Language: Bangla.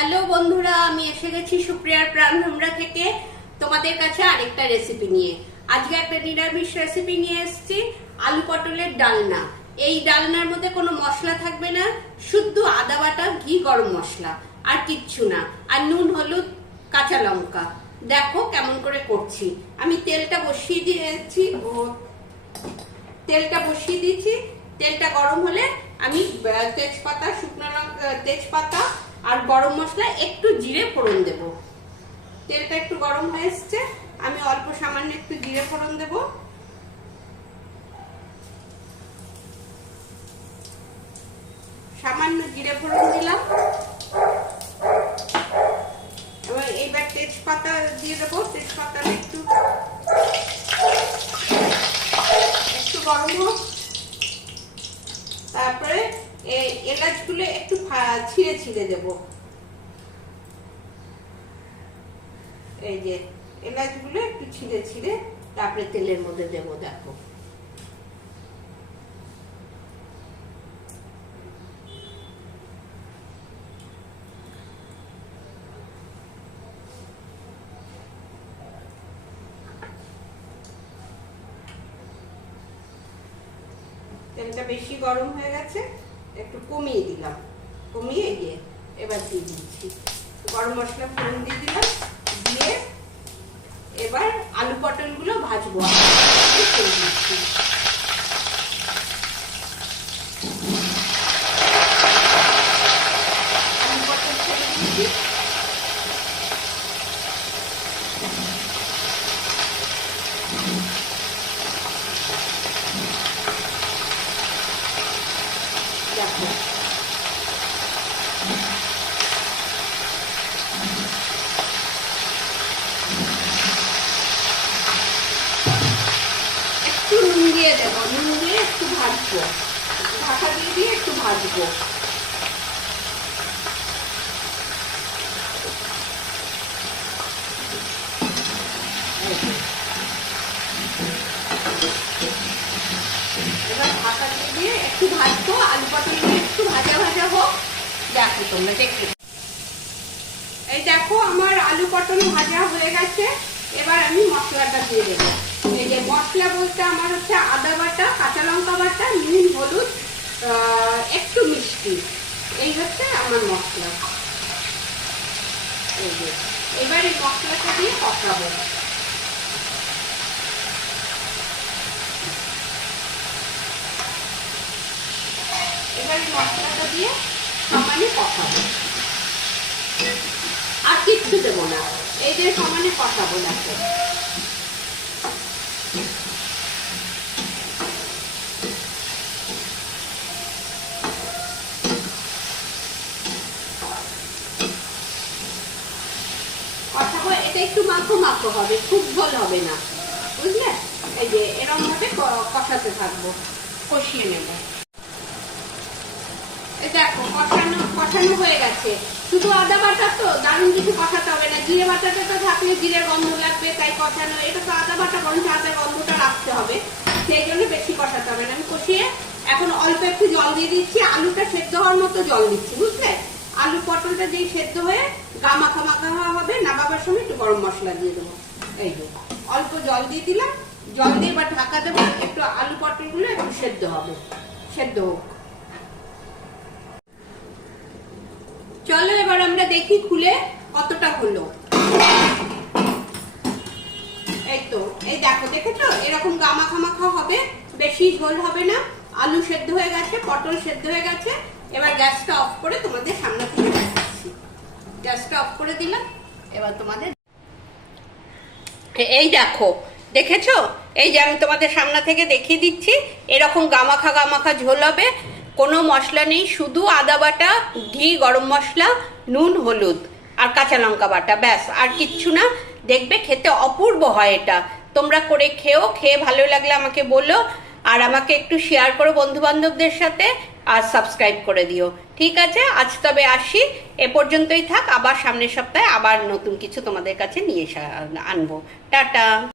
হ্যালো বন্ধুরা, আমি এসে গেছি সুপ্রিয়ার প্রাণভ্রমরা থেকে তোমাদের কাছে আরেকটা রেসিপি নিয়ে। আজকে একটা নিরামিষ রেসিপি নিয়ে এসেছি, আলু পটলের ডালনা। এই ডালনার মধ্যে কোনো মশলা থাকবে না, শুদ্ধ আদা বাটা, ঘি, গরম মশলা, আর কিচ্ছু না, আর নুন, হলুদ, কাঁচা লঙ্কা। দেখো কেমন করে করছি। আমি তেলটা বসিয়ে দিয়েছি, তেলটা গরম হলে আমি তেজপাতা, শুকনো লঙ্কা, তেজপাতা আর গরম মশলা, একটু জিরে ফোড়ন দেব। তেলটা একটু গরম হয়ে এসছে, আমি অল্প সামান্য একটু জিরে ফোড়ন দেব। সামান্য জিরে ফোড়ন দিলাম। এইবার তেজপাতা দিয়ে দেবো। তেজপাতা একটু গরম হোক। তারপরে এলাচগুলো একটু ছিঁড়ে ছিঁড়ে দেব। এই যে এলাচগুলো একটু ছিঁড়ে ছিঁড়ে তারপরে তেলের মধ্যে দেব। দেখো তেলটা বেশি গরম হয়ে গেছে, একটু কমিয়ে দিলাম। কমিয়ে গিয়ে এবার দিয়ে দিচ্ছি গরম মশলা, ফোড়ন দিয়ে দিলাম। দিয়ে এবার আলু পটল গুলো ভাজবো। আলু পটল ছেড়ে দিচ্ছি। দেখো একটু নুন দিয়ে দেবো। নুন দিয়ে একটু ভাজবো, ঢাকা দিয়ে দিয়ে একটু ভাজবো। এবার ঢাকা দিয়ে দিয়ে একটু ভাজবো। আলু পটল একটু ভাজা ভাজা হোক। দেখো তোমরা দেখতে, এই দেখো আমার আলু পটল ভাজা হয়ে গেছে। এবার আমি মশলাটা দিয়ে দেবো। এই যে মশলা বলতে আমার হচ্ছে আদা বাটা, কাঁচা লঙ্কা বাটা, নুন, হলুদ, একটু মিষ্টি, এই হচ্ছে আমার মশলা। এই যে এবার এই মশলাটা দিয়ে কষাবো। এবার এই মশলাটা দিয়ে সমানে কষাবো, আর কিচ্ছু দেবো না। এই যে সমানে কষাবো। দেখো কষাবো, এটা একটু মাখো মাখো হবে, খুব ঝোল হবে না, বুঝলে? এই যে এরকম ভাবে কষাতে থাকবো, কষিয়ে নেবো। দেখো কষানো হয়ে গেছে। শুধু আদা বাটা তো, দারুণ কিছু কষাতে হবে না। জিরে বাটাটা তো থাকলে জিরে গন্ধ লাগবে, তাই কষানো। এটা তো আদা বাটা, বরঞ্চ আদা গন্ধটা রাখতে হবে, সেই জন্য বেশি কষাতে হবে না। আমি কষিয়ে এখন অল্প একটু জল দিয়ে দিচ্ছি। আলুটা সেদ্ধ হওয়ার মতো জল দিচ্ছি, বুঝলে? আলু পটলটা দিয়ে সেদ্ধ হয়ে গা মাখা মাখা হবে, নামাবার সময় একটু গরম মশলা দিয়ে দেবো। এই যে অল্প জল দিয়ে দিলাম। জল দিয়ে এবার ঢাকা দেবো, একটু আলু পটলগুলো একটু সেদ্ধ হবে, সেদ্ধ হোক। চলো এবার আমরা দেখি খুলে কতটা হলো। এই তো, এই দেখো, দেখেছো? এরকম গামাখা মাখা হবে, বেশি ঝোল হবে না। আলু সেদ্ধ হয়ে গেছে, পটল সেদ্ধ হয়ে গেছে। এবার গ্যাসটা অফ করে তোমাদের সামনে থেকে দেখাচ্ছি। গ্যাসটা অফ করে দিলাম। এবার তোমাদের এই দেখো, দেখেছো? এই যে আমি তোমাদের সামনে থেকে দেখিয়ে দিচ্ছি। এরকম গামাখা গামাখা ঝোল হবে, কোনো মশলা নেই, শুধু আদা বাটা, ঘি, গরম মশলা, নুন, হলুদ আর কাঁচা লঙ্কা বাটা, ব্যাস, আর কিচ্ছু না। দেখবে খেতে অপূর্ব হয় এটা। তোমরা করে খেও, খেয়ে ভালো লাগলে আমাকে বলো, আর আমাকে একটু শেয়ার করো বন্ধু বান্ধবদের সাথে, আর সাবস্ক্রাইব করে দিও। ঠিক আছে, আজ তবে আসি, এ পর্যন্তই থাক। আবার সামনের সপ্তাহে আবার নতুন কিছু তোমাদের কাছে নিয়ে আনবো। টাটা।